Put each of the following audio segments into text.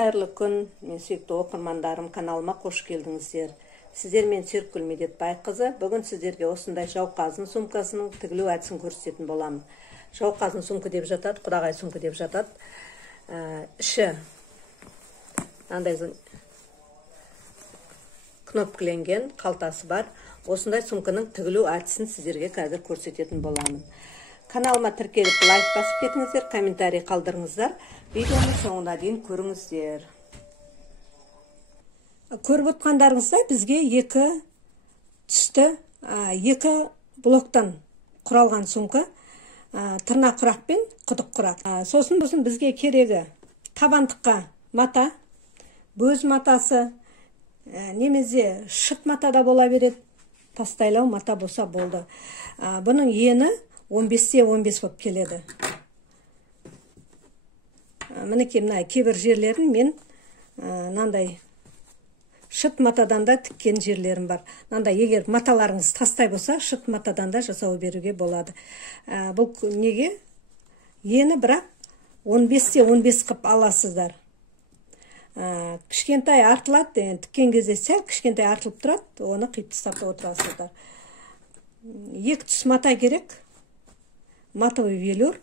Қайырлы күн, мен сүйікті оқырмандарым, каналыма қош келдіңіздер. Сіздер мен Серікгүл Медетбайқызы. Бүгін сіздерге осындай жауқазын сумкасының тігілу әдісін көрсететін боламын. Жауқазын сумка деп жатады, құдағай сумка деп жатады. Іші андай кнопкіленген қалтасы бар. Осындай сумканың тігілу әдісін сіздерге қазір көрсететін боламын. Каналыма тіркеліп лайк басып кетіңіздер, комментарий қалдырыңыздар. Видеоның соңына дейін көріңіздер. Көріп отқандарыңыздай бізге екі түсті, екі блоктан құралған сумка, тырнақ құрақ пен құдық құрақ. Сосын бізге керегі табандыққа мата, бөз матасы, немесе шыт мата да бола береді, тастайлау мата болса болды. Бұның ені 15-те 15 болып келеді. Мінекей мына кейбір жерлерін мен мынандай шыт матадан да тіккен жерлерім бар. Мынандай егер маталарыңыз тастай болса, шыт матадан да жасау беруге болады. Бұл неге? Ені бірақ 15-те 15 қып аласыздар. Кішкентай артылады, тіккен кезде сәл кішкентай артылып тұрады, оны қиып тастап отырасыздар. Екі түс мата керек. Матовый велюр.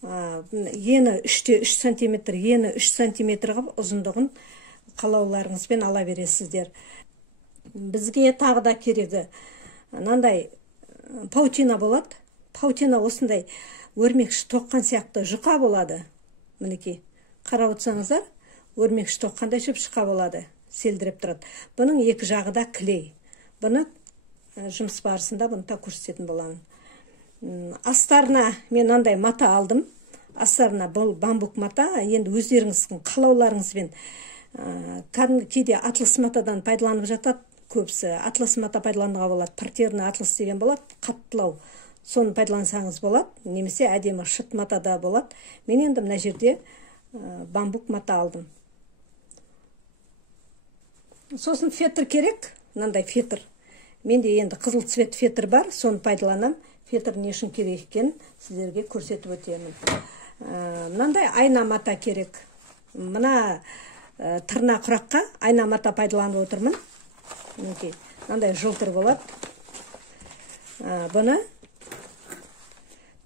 Ені 3-те 3 сантиметр, ені 3 сантиметр қып ұзындығын қалауларыңызбен ала бересіздер. Бізге тағы да керегі мынандай паутина болады. Паутина осындай өрмекші тоққан сияқты жұқа болады. Мінекей қарап отырсаңыздар, өрмекші тоққандай жұқа болады, селдіреп тұрады. Бұның екі жағы да клей. Бұны жұмыс барысында бұны та көрсететін боламын. Астарына мен андай мата алдым. Астарына бұл бамбук мата, енді өздеріңіздің қалауларыңызбен кейде атлас матадан пайдаланып жатады, көбісі атлас мата пайдалануға болады, партерный атлас деген болады, қаттылау. Соны пайдалансаңыз болады, немесе әдемі шыт мата да болады. Мен енді мына жерде бамбук мата алдым. Сосын фетр керек, мынандай фетр. Менде енді қызыл цвет фетр бар, соны пайдаланам. Фетр не үшін керек екенін сіздерге көрсетіп өтемін. Мынандай айна мата керек. Мына тырна құраққа айна мата пайдаланып отырмын. Мынандай жылтыр болады. Бұны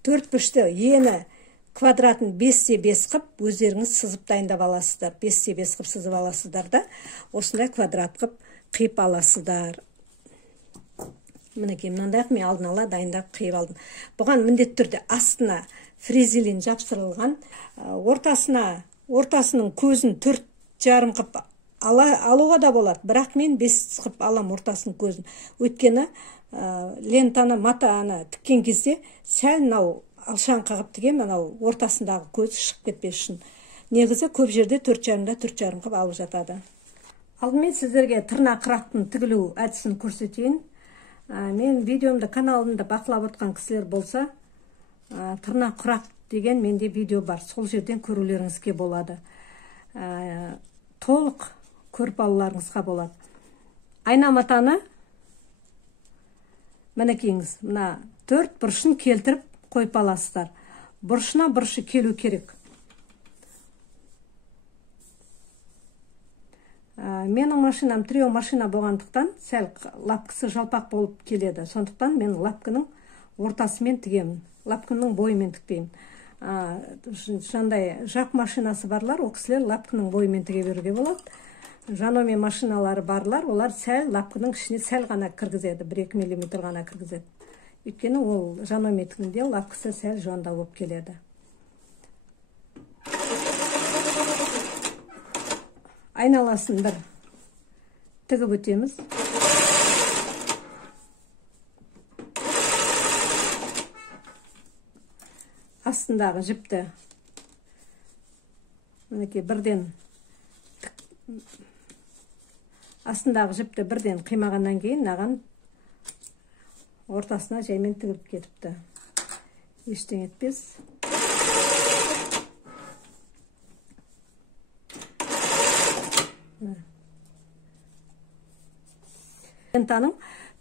4 бұрышты ені квадратын 5-те 5 қып өздеріңіз сызып дайындап аласыздар. 5-те 5 қып сызып аласыздар да, осындай квадрат қып қиып аласыздар. Мінекей мынандай мен алдын ала дайындап қиып алдым. Бұған міндетті түрде астына фрезелин жапсырылған, ортасының көзін 4,5 қып алуға да болады, бірақ мен 5 қып алам ортасының көзін. Өйткені лентаны, матаны тіккен кезде сәл мынау алшаң қағып тіген, мынау ортасындағы көз шығып кетпес үшін. Негізі көп жерде 4,5-да 4,5 қып алып жатады. Алдымен сіздерге тырна құрақтың тігілу әдісін көрсетейін. Мен видеомды, каналымды бақылап отқан кісілер болса, тырна құрақ деген менде видео бар. Сол жерден көрулеріңізге болады. Толық көріп алуларыңызға болады. Айна матаны мінекейіңіз, мына 4 бұрышын келтіріп қойып аласыздар. Бұрышына бұрышы келу керек. Менің машинам трио машина болғандықтан сәл лапкасы жалпақ болып келеді. Сондықтан мен лапкының ортасымен тігемін. Лапкының бойымен тікпеймін. Жандай жақ машинасы барлар, о кісілер лапкының бойымен тіге беруге болады. Жаноме машиналары барлар, олар сәл лапкының ішіне сәл ғана кіргізеді, 1-2 мм ғана кіргізеді. Өйткені ол жаноме тігінде лапкасы сәл жондау болып келеді. Айналасын бір тігіп өтеміз. Астындағы жіпті бірден қимағаннан кейін наған ортасына жаймен тігіп кетіпті. Ештеңе етпес. Лентаның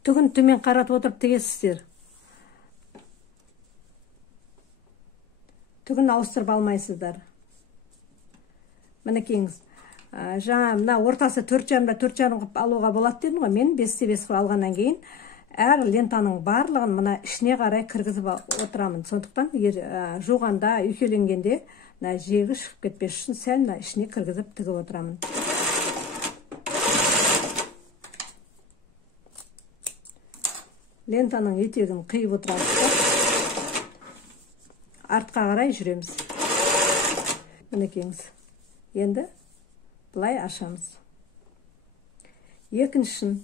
түгін төмен қаратып отырып тігесіздер. Түгін ауыстырып алмайсыздар. Мінекейіңіз. Жаңа мына ортасы 4,5-да 4,5 қылып алуға болады дедім ғой. Мен 5-те 5 қылып алғаннан кейін әр лентаның барлығын мына ішіне қарай кіргізіп отырамын. Сондықтан жуғанда, үйкеленгенде мына жегі шығып кетпес үшін сәл мына ішіне кіргізіп тігіп отырамын. Лентаның етегін қиып отырамыз. Артқа қарай жүреміз. Мінекеңіз. Енді былай ашамыз. Екіншісін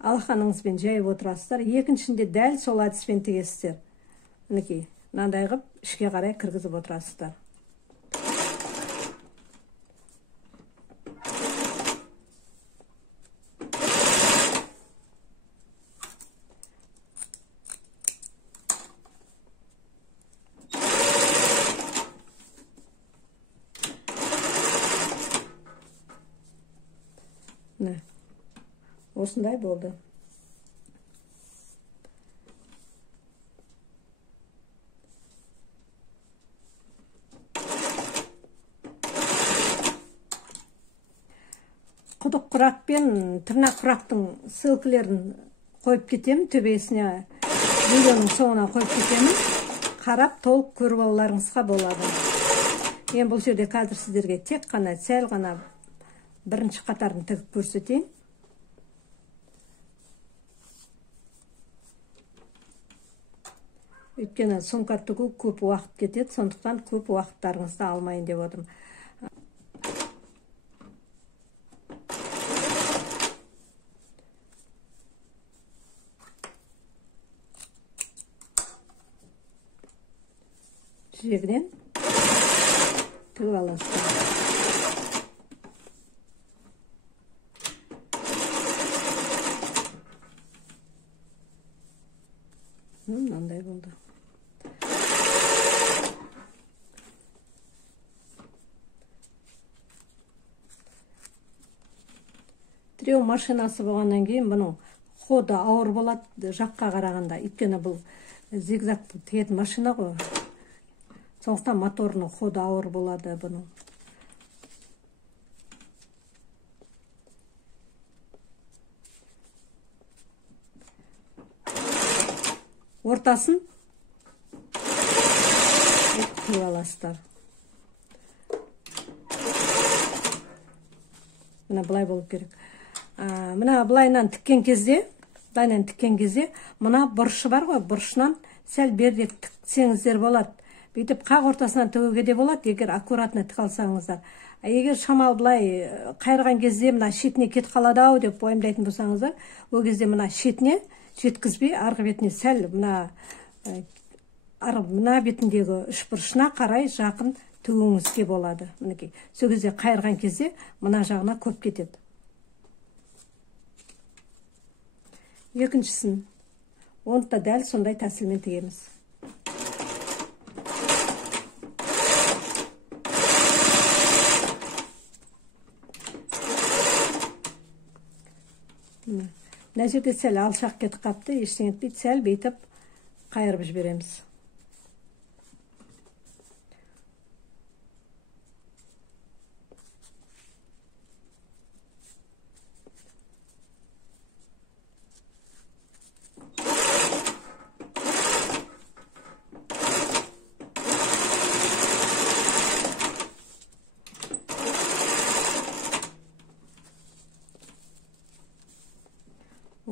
алақаныңызбен жайып отырасыздар. Екіншінде дәл сол әдіспен тігесіздер. Мінекей, мынандай қылып ішке қарай кіргізіп отырасыздар. Осындай болды. Құдық құрақ пен тырнақ құрақтың ссылкаларын қойып кетемін, төбесіне видеоның соңына қойып кетемін. Қарап толық көріп алуларыңызға болады. Мен бұл жерде қазір сіздерге тек қана сәл ғана бірінші қатарын тігіп көрсетейін. Өйткені сумка тігу көп уақыт кетеді, сондықтан көп уақыттарыңызды алмайын деп отырмын. Жегінен тігіп аласыз. Мынандай болды. Тіреу машинасы болғаннан кейін бұның ходы ауыр болады жаққа қарағанда. Өйткені бұл зигзагты тігетін машина ғой. Сондықтан моторының ходы ауыр болады бұның. Ортасын тігіп аласыздар. Мына былай болып керек. Мына былайнан тіккен кезде, мына бұрышы бар ғой, бұрышынан сәл бердек тіксеңіздер болады. Бүйтіп қақ ортасынан тігуге де болады, егер аккуратно тік алсаңыздар. Егер шамал былай қайырған кезде мына шетіне кет қалады-ау деп ойымдайтын болсаңыздар, ол кезде мына шетіне жеткізбей, арғы бетіне сәл мына бетіндегі үшбұрышына қарай жақын тігуіңізге болады. Мінекей, сол кезде қайырған кезде мына жағына көп кетеді. Екіншісін, оны да дәл сондай тәсілмен тігеміз. Мына жерде сәл алшақ кетіп қапты, ештеңе етпейді, сәл бейтіп қайырып жібереміз.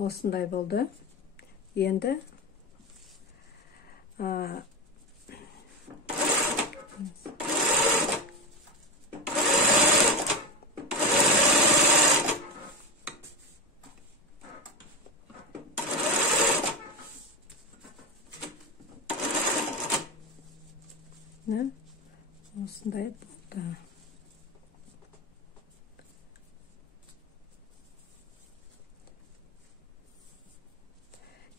Осындай болды. Енді осындай болды.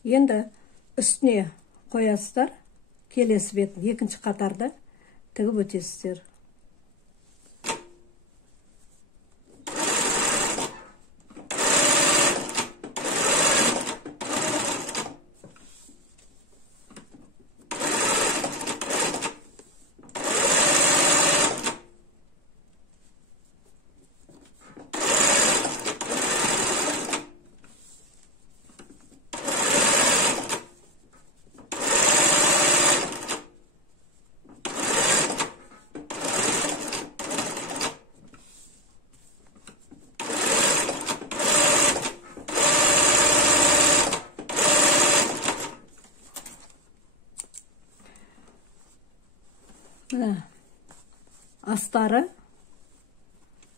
Енді үстіне қоясыздар, келесі бетін екінші қатарды тігіп өтесіздер. астары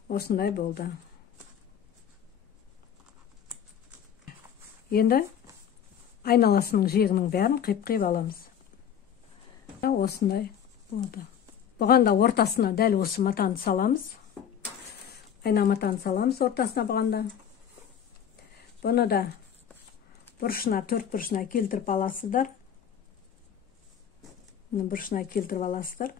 осындай болды. Енді айналасының жиегінің бәрін қиып аламыз. Осындай болды. Бұған да ортасына дәл осы матаны саламыз. Айна матаны саламыз ортасына бұғанда. Бұны да бұрышына, төрт бұрышына келтіріп аласыздар. Бұны бұрышына келтіріп аласыздар.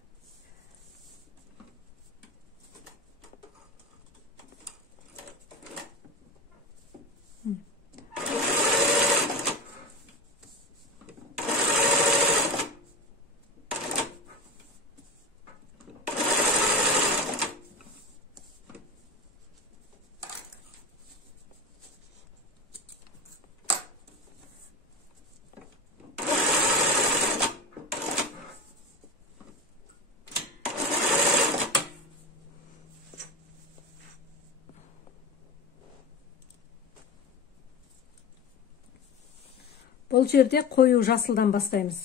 Бұл жерде қою жасылдан бастаймыз.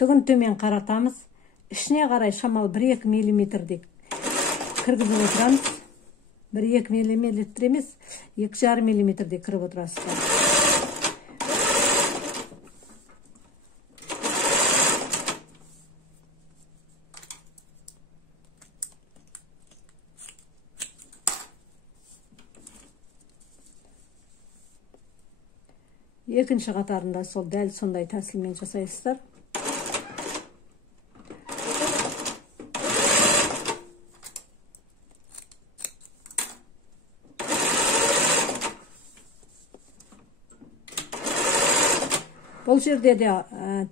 Түгін төмен қаратамыз. Ішіне қарай шамал 1-2 миллиметрдей кіргізіп отырамыз. 1-2 миллиметр емес, 2,5 миллиметрдей кіріп отырасыздар. Екінші қатарында сол дәл сондай тәсілмен жасайсыздар. Бұл жерде де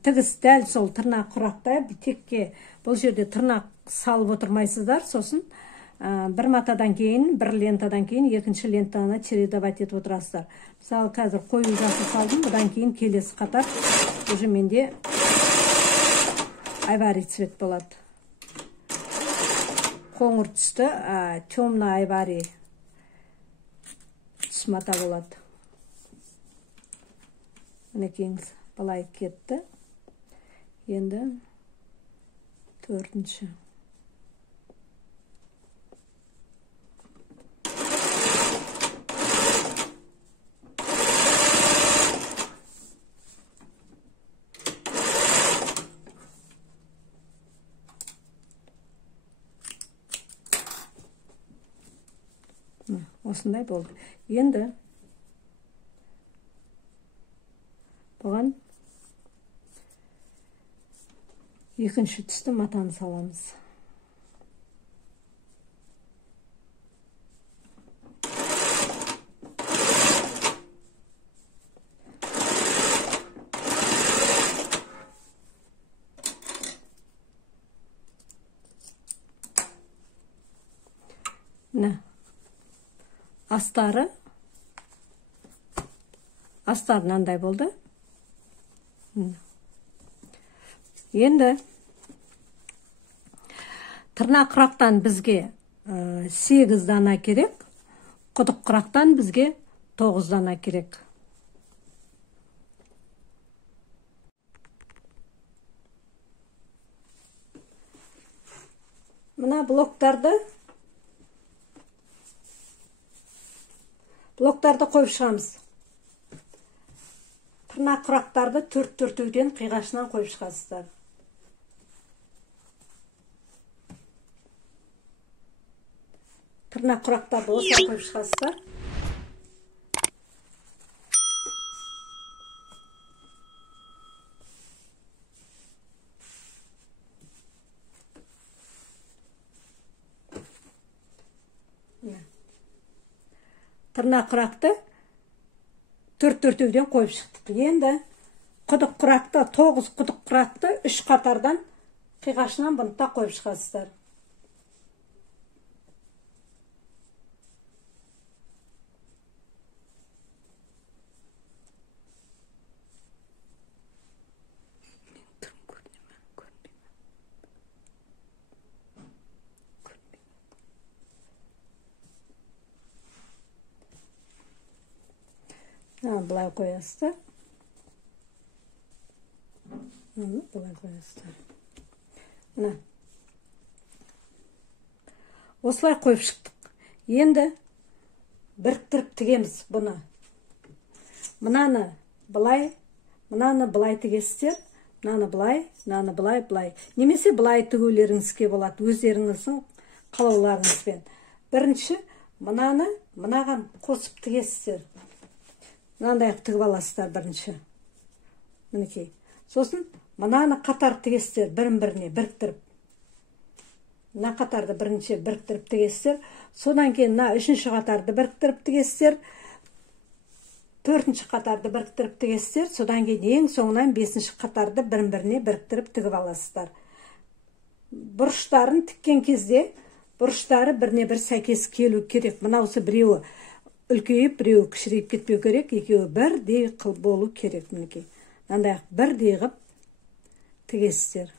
тігіс дәл сол тырнақ құрақтай, текке бұл жерде тырнақ салып отырмайсыздар. Сосын бір матадан кейін, бір лентадан кейін, екінші лентаны чередовать етіп отырасыздар. Мысалы, қазір қою жасыл салдым, бұдан кейін келесі қатар уже менде айвари цвет болады. Қоңыр түсті, темный айвари түс мата болады. Мінекейіңіз былай кетті. Енді төртінші. Осындай болды. Енді бұған екінші түсті матаны саламыз. Астары мынандай болды. Енді тырнақ құрақтан бізге 8 дана керек, құдық құрақтан бізге 9 дана керек. Мына блоктарды қойып шығамыз. Тырнақ құрақтарды төрт-төртеуден қиғашынан қойып шығасыздар. Тырнақ құрақтарды осылай қойып шығасыздар. Тырнақ құрақты төрт-төртеуден қойып шықтық. Енді құдық құрақты, 9 құдық құрақты 3 қатардан қиғашынан бұнтта қойып шығасыздар. Былай қоясыздар. Былай қоясыздар. Мына Осылай қойып шықтық. Енді біріктіріп тігеміз бұны. Мынаны былай тігесіздер. Мынаны былай. Немесе былай тігулеріңізге болады, өздеріңіздің қалауларыңызбен. Бірінші мынаған қосып тігесіздер. Мынандай тігіп аласыздар бірінші. Мінекей. Сосын мынаны қатар тігесіздер, бірін-біріне біріктіріп. Мына қатарды бірінші біріктіріп тігесіздер. Содан кейін мына үшінші қатарды біріктіріп тігесіздер. Төртінші қатарды біріктіріп тігесіздер. Содан кейін ең соңынан бесінші қатарды бірін-біріне біріктіріп тігіп аласыздар. Бұрыштарын тіккен кезде бұрыштары біріне бір сәйкес келу керек. Мынаусы біреуі үлкейіп, біреуі кішірейіп кетпеу керек. Екеуі бірдей қыл болу керек. Мінекей. Мынандай бірдей қып тігесіздер.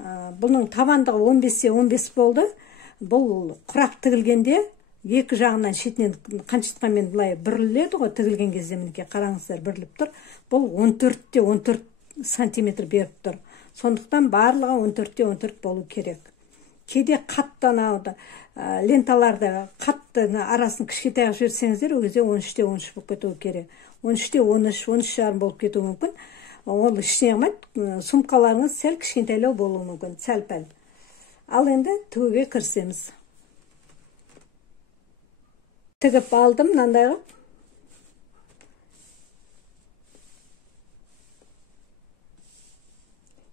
Бұның табандығы 15-15 болды. Бұл құрақ тігілгенде екі жағынан шетінен қаншытқанмен былай бүріледі ғой, тігілген кезде мінекей қараңыздар біріліп тұр. Бұл 14-14 сантиметр беріп тұр. Сондықтан барлығы 14-14 болу керек. Кейде қатты анауды ленталарды қатты арасын кішкентай жіберсеңіздер, ол кезде 13-13 болып кетуі керек. 13-13, 13 жарым болып кетуі мүмкін. Ол ішіне қымайды, сумкаларыңыз сәл кішкентайлау болуы мүмкін, сәл-пәл. Ал енді тігуге кірісеміз. Тігіп алдым, мынандай қылып.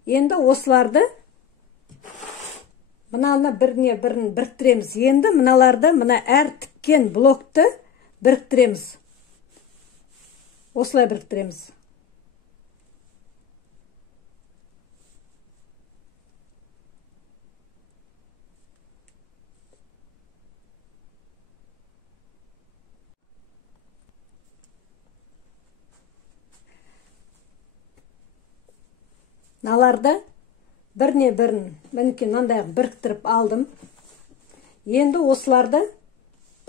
Енді осыларды мынаны біріне бірін біріктіреміз. Енді мыналарды, мына әр тіккен блокты біріктіреміз. Осылай біріктіреміз. Мыналарды біріне бірін мінекей мынандай біріктіріп алдым. Енді осыларды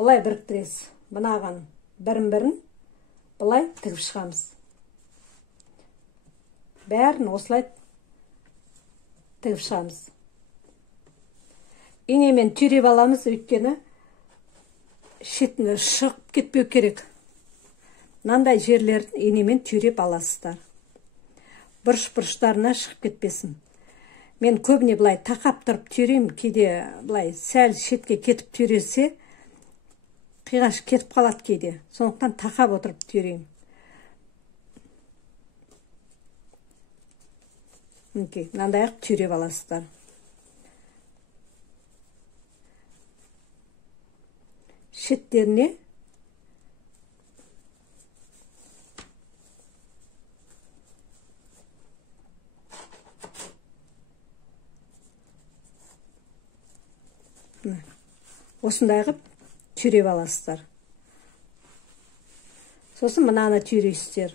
былай біріктіресіз. Мынаған бірін-бірін былай тігіп шығамыз. Бәрін осылай тігіп шығамыз. Инемен түйреп аламыз, өйткені шетіне шығып кетпеу керек. Мынандай жерлерін инемен түйреп аласыздар. Бұрыш-бұрыштарына шығып кетпесін. Мен көбіне былай тақап тұрып түйреймін, кейде былай сәл шетке кетіп түйресе, қиғаш кетіп қалады кейде. Сондықтан тақап отырып түйреймін. Мынандай түйреп аласыздар. Шеттеріне осындай қып түйреп аласыздар. Сосын мынаны түйрейсіздер.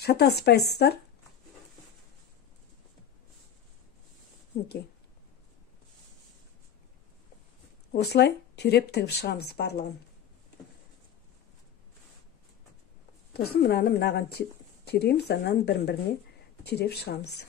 Шатаспайсыздар. Осылай түйреп тігіп шығамыз барлығын. Сосын мынаған түйрейміз, ананы бірін-біріне түйреп шығамыз.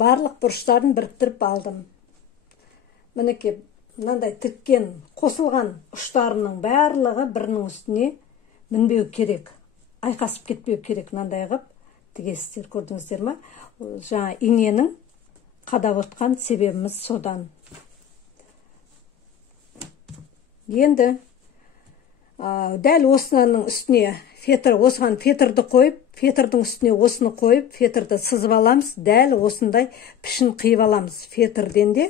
Барлық бұрыштарын біріктіріп алдым. Мінекей, мынандай тіккен, қосылған ұштарының барлығы бірінің үстіне мінбеу керек. Айқасып кетпеу керек. Мынандай қып тігесіздер, көрдіңіздер ме? Жаңа иненің қадап отқан себебіміз содан. Енді дәл осының үстіне осыған фетрді қойып, фетрдің үстіне осыны қойып, фетрді сызып аламыз, дәл осындай пішін қиып аламыз. Фетрден де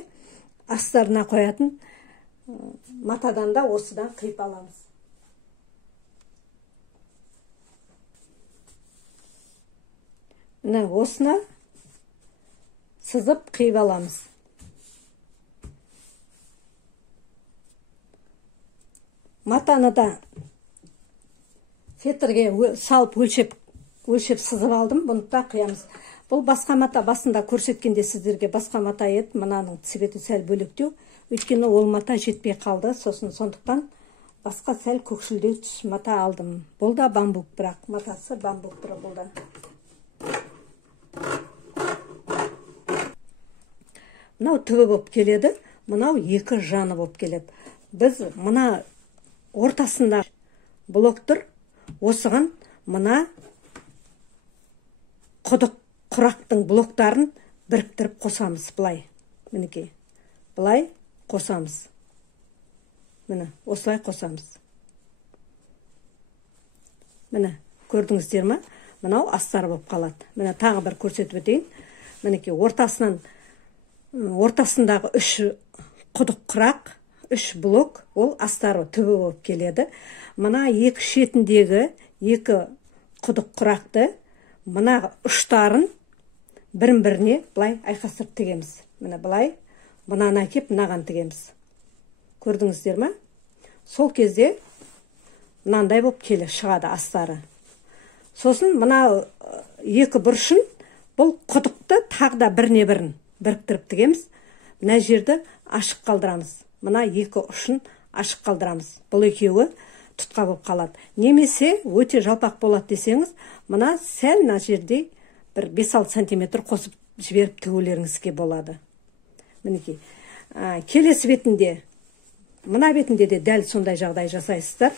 астарына қоятын матадан да осыдан қиып аламыз. Міне осына сызып қиып аламыз. Матаны да фетрге салып өлшеп сызып алдым. Бұны да қиямыз. Бұл басқа мата, басында көрсеткенде сіздерге басқа мата еді. Мынаның цветі сәл бөлектеу. Өйткені ол мата жетпей қалды. Сондықтан басқа сәл көкшілдеу түс мата алдым. Бұл да бамбук, бірақ матасы бамбук түрі бұл да. Мынау түбі болып келеді. Мынау екі жаны болып келеді. Біз мына ортасында блок тұр. Осыған мына құдық құрақтың блоктарын біріктіріп қосамыз. Бұлай. Мінекей. Бұлай қосамыз. Міне, осылай қосамыз. Міне, көрдіңіздер ме? Мынау астар болып қалады. Міне, тағы бір көрсетіп өтейін. Мінекей, ортасындағы үш құдық құрақ, үш блок, ол астары түбі болып келеді. Мына екі шетіндегі екі құдық құрақты, мына ұштарын бірін-біріне бұлай айқастырып тігеміз. Міне бұлай, мынаны әкеп, мынаған тігеміз. Көрдіңіздер ме? Сол кезде мынандай болып келе шығады астары. Сосын мына екі бұрышын, бұл құдықты тағда біріне бірін біріктіріп тігеміз. Мына жерді ашық қалдырамыз. Мына екі ұшын ашық қалдырамыз. Бұл екеуі тұтқа болып қалады. Немесе өте жалпақ болады десеңіз, мына сәл мына жерде бір 5-6 сантиметр қосып жіберіп тігулеріңізге болады. Мінекей. Келесі бетінде, мына бетінде де дәл сондай жағдай жасайсыздар.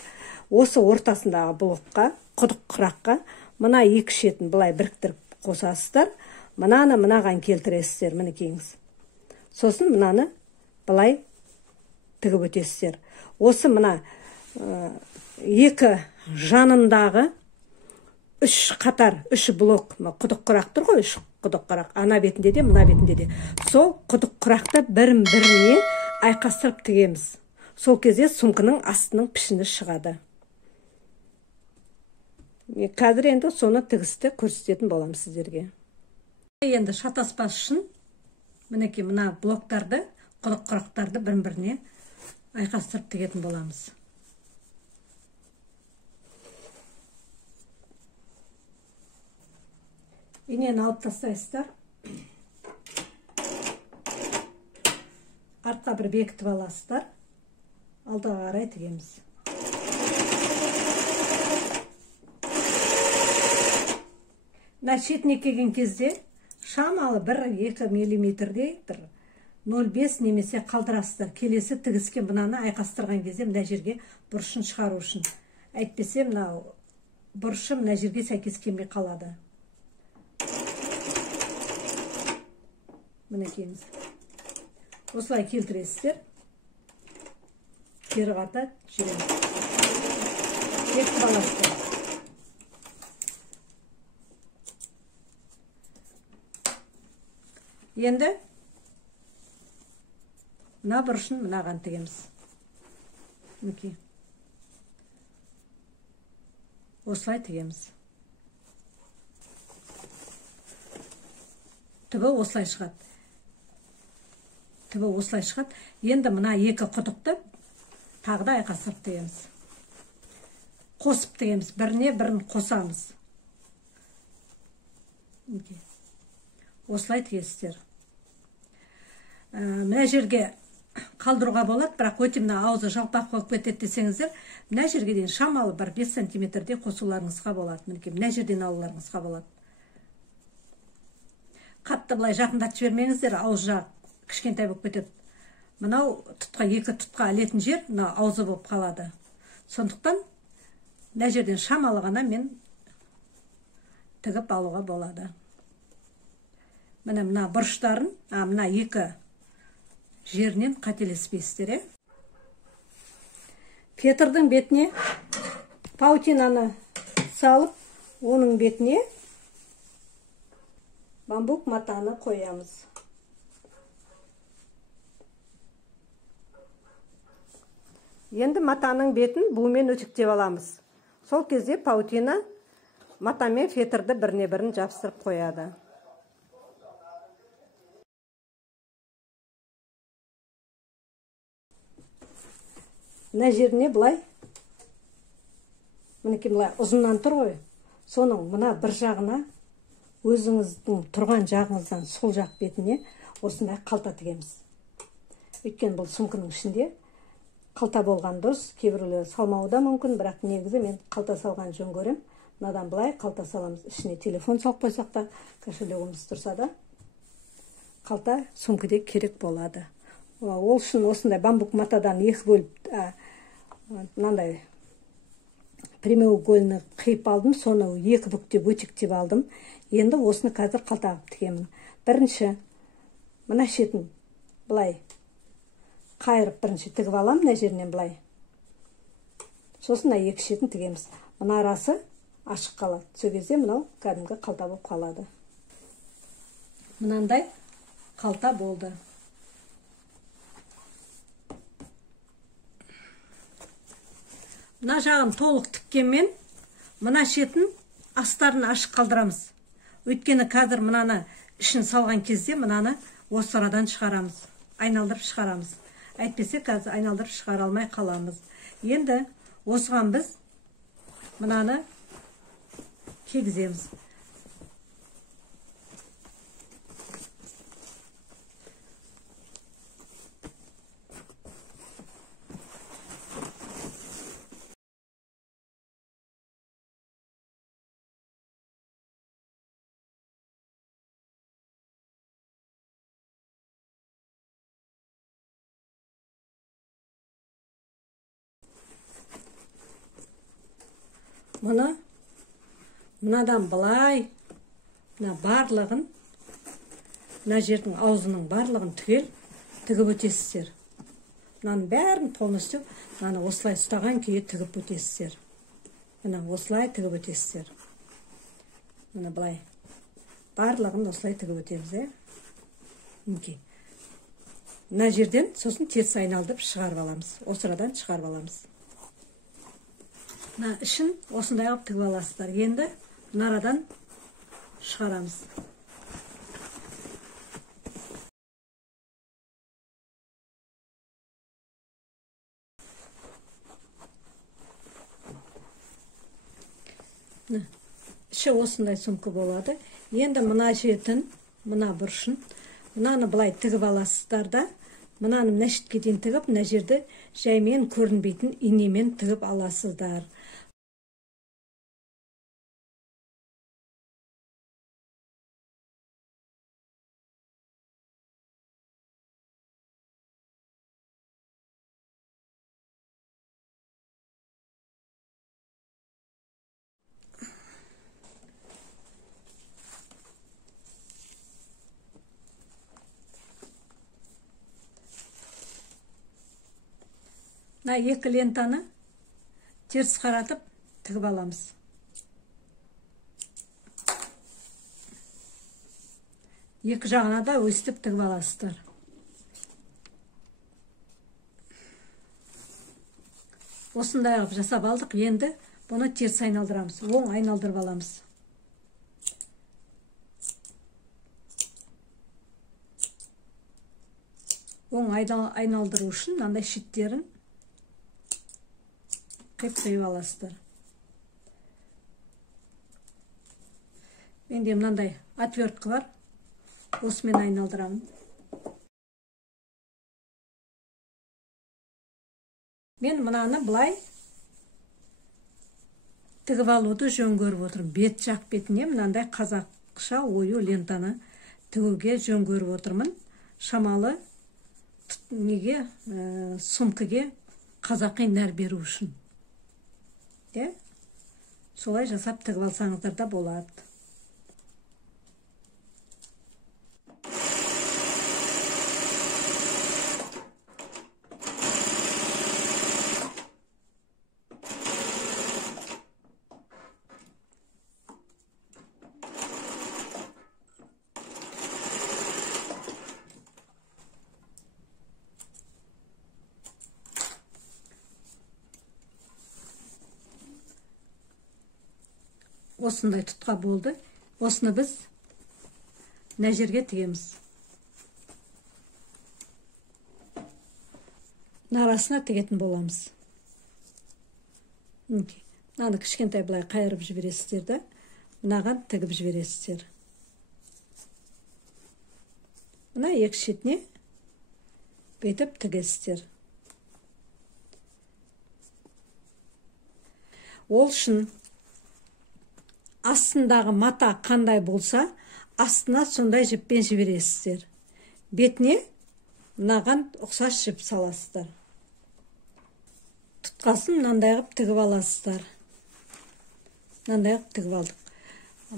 Осы ортасындағы блокқа, құдық құраққа, мына екі шетін бұлай біріктіріп қосасыздар. Мынаны мынаған келтіресіздер, мінекейіңіз. Сосын мынаны бұлай тігіп өтесіздер. Осы мына екі жанындағы үш қатар, үш блок, құдық құрақ тұр ғой, үш құдық құрақ, ана бетінде де, мына бетінде де. Сол құдық құрақты бірін-біріне айқастырып тігеміз. Сол кезде сумканың астының пішіні шығады. Қазір енді соны тігісті көрсететін болам сіздерге. Енді шатаспас үшін мінекей мына блоктарды, құдық құрақтарды бірін-біріне айқастырып тігетін боламыз. Инені алып тастайсыздар. Артқа бір бекітіп аласыздар. Алдыға қарай тігеміз. Мына шетіне келген кезде шамалы 1-2 миллиметрдей бір 0,5 немесе қалдырасыздар. Келесі тігіске мынаны айқастырған кезде мына жерге бұрышын шығару үшін. Әйтпесе мына бұрышы мына жерге сәйкес келмей қалады. Мінекейіңіз. Осылай келтіресіздер. Кері қарта жүреміз. Бекітіп аласыздар. Енді мына бұрышын мынаған тігеміз. Мінекей. Осылай тігеміз. Түбі осылай шығады. Түбі осылай шығады. Енді мына екі құдықты тағы да айқастырып тігеміз. Қосып тігеміз. Біріне бірін қосамыз. Осылай тігесіздер. Мына жерге қалдыруға болады, бірақ өте мына аузы жалпақ болып кетеді десеңіздер, мына жерге дейін шамалы бір 5 сантиметрде қосуларыңызға болады. Мына жерден алуларыңызға болады. Қатты былай жақындатып жібермеңіздер, ауыз жақ кішкентай болып кетеді. Мынау тұтқа, екі тұтқа ілетін жер, мына аузы болып қалады. Сондықтан мына жерден шамалы ғана мен тігіп алуға болады. Мына бұрыштарын, мына екі жерінен қателеспейсіздер. Фетрдің бетіне паутинаны салып, оның бетіне бамбук матаны қоямыз. Енді матаның бетін бумен өтіктеп аламыз. Сол кезде паутина мата мен фетрді біріне бірін жабыстырып қояды. Мына жеріне былай, мінекей былай ұзыннан тұр ғой. Соның мына бір жағына, өзіңіздің тұрған жағыңыздан сол жақ бетіне осындай қалта тігеміз. Өйткені бұл сумканың ішінде қалта болған дұрыс, кейбіреулер салмауы да мүмкін, бірақ негізі мен қалта салған жөн көрем. Мынадан былай қалта саламыз. Ішіне телефон салып қойсақ та, кошелегіміз тұрса да, қалта сумкада керек болады. Ол үшін осындай бамбук матадан екі бөліп, мынандай прямоугольный қиып алдым, соны екі бүктеп өтіктеп алдым. Енді осыны қазір қалта тігемін. Бірінші мына шетін былай қайырып бірінші тігіп алам, мына жерінен былай. Сосын екі шетін тігеміз. Мына арасы ашық қалады. Сол кезде мынау кәдімгі қалта болып қалады. Мынандай қалта болды. Мына жағын толық тіккенмен, мына шетін астарын ашық қалдырамыз. Өйткені қазір мынаны ішін салған кезде мынаны осы арадан шығарамыз. Айналдырып шығарамыз. Әйтпесе қазір айналдырып шығара алмай қаламыз. Енді осыған біз мынаны кигіземіз. Мынадан былай, барлығын, мына жердің аузының барлығын түгел тігіп өтесіздер. Мынаның бәрін полностью, мынаны осылай ұстаған күйі тігіп өтесіздер. Мына осылай тігіп өтесіздер. Мына былай. Барлығын осылай тігіп өтеміз, Мінекей. Мына жерден сосын теріс айналдырып шығарып аламыз. Осы арадан шығарып аламыз. Мына ішін осындай алып тігіп аласыздар. Енді мына арадан шығарамыз. Іші осындай сумка болады. Енді мына жетін, мына бұрышын, мынаны былай тігіп аласыздар да, мынаны мына шетке дейін тігіп, мына жерді жаймен көрінбейтін инемен тігіп аласыздар. Мына екі лентаны теріс қаратып тігіп аламыз. Екі жағына да өстіп тігіп аласыздар. Осындай ғып жасап алдық. Енді бұны теріс айналдырамыз. Оң айналдырып аламыз. Оң айналдыру үшін мынандай шеттерін қиып аласыздар. Менде мынандай отвертка бар. Осымен айналдырамын. Мен мынаны былай тігіп алуды жөн көріп отырмын. Бет жақ бетіне мынандай қазақша ою лентаны тігуге жөн көріп отырмын. Шамалы неге сумкаге қазақи нәр беру үшін. Солай жасап тігіп алсаңыздар да болады. осындай тұтқа болды. Осыны біз мына жерге тігеміз. Арасына тігетін боламыз. Мынаны кішкентай былай қайырып жібересіздер да, мынаған тігіп жібересіздер. Мына екі шетіне бетіп тігесіздер. Ол үшін астындағы мата қандай болса, астына сондай жіппен жібересіздер. Бетіне мынаған ұқсас жіп саласыздар. Тұтқасын мынандай қып тігіп аласыздар. Мынандай қып тігіп алдық.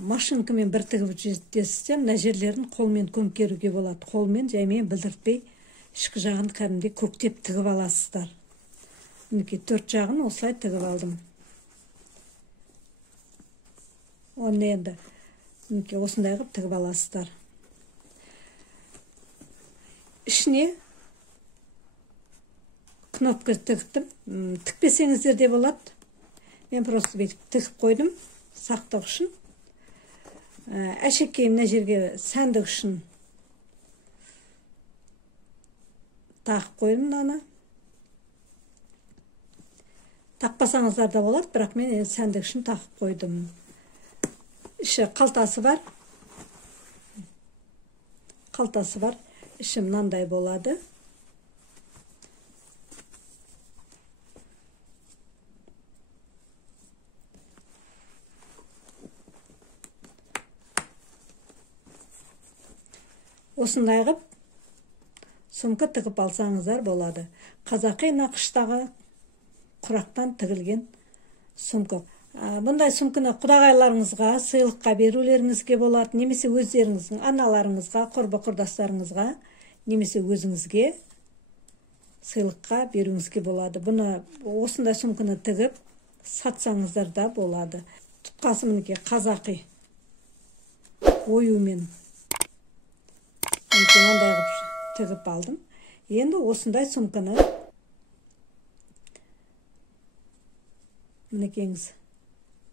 Машинкамен бір тігіп жетесіздер, мына жерлерін қолмен көмкеруге болады. Қолмен жаймен білдіртпей, ішкі жағын кәдімгідей көктеп тігіп аласыздар. Мінекей 4 жағын осылай тігіп алдым. Оны енді мінекей осындай қып тігіп аласыздар. Ішіне кнопка тігдім. Тікпесеңіздер де болады. Мен просто бетіп тігіп қойдым, сақтық үшін. Әшекей мына жерге сәндік үшін тағып қойдым мынаны. Тақпасаңыздар да болады, бірақ мен сәндік үшін тағып қойдым. Іші қалтасы бар. Қалтасы бар. Іші мынандай болады. Осындай қып сумка тігіп алсаңыздар болады. Қазақи нақыштағы құрақтан тігілген сумка. Бұндай сумканы құдағайларыңызға, сыйлыққа берулеріңізге болады, немесе өздеріңіздің аналарыңызға, құрбы-құрдастарыңызға, немесе өзіңізге сыйлыққа беруіңізге болады. Бұны осындай сумканы тігіп сатсаңыздар да болады. Тұтқасы мінекей қазақи оюмен мынандай қып тігіп алдым. Енді осындай сумканы мінекейіңіз.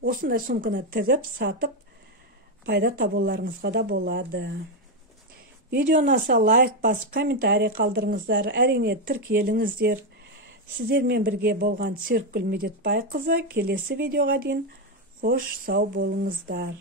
Осындай сумканы тігіп, сатып, пайда табуларыңызға да болады. Видео ұнаса лайк басып, комментарий қалдырыңыздар. Әрине тіркеліңіздер. Сіздермен бірге болған Серікгүл Медетбайқызы. Келесі видеоға дейін қош сау болыңыздар.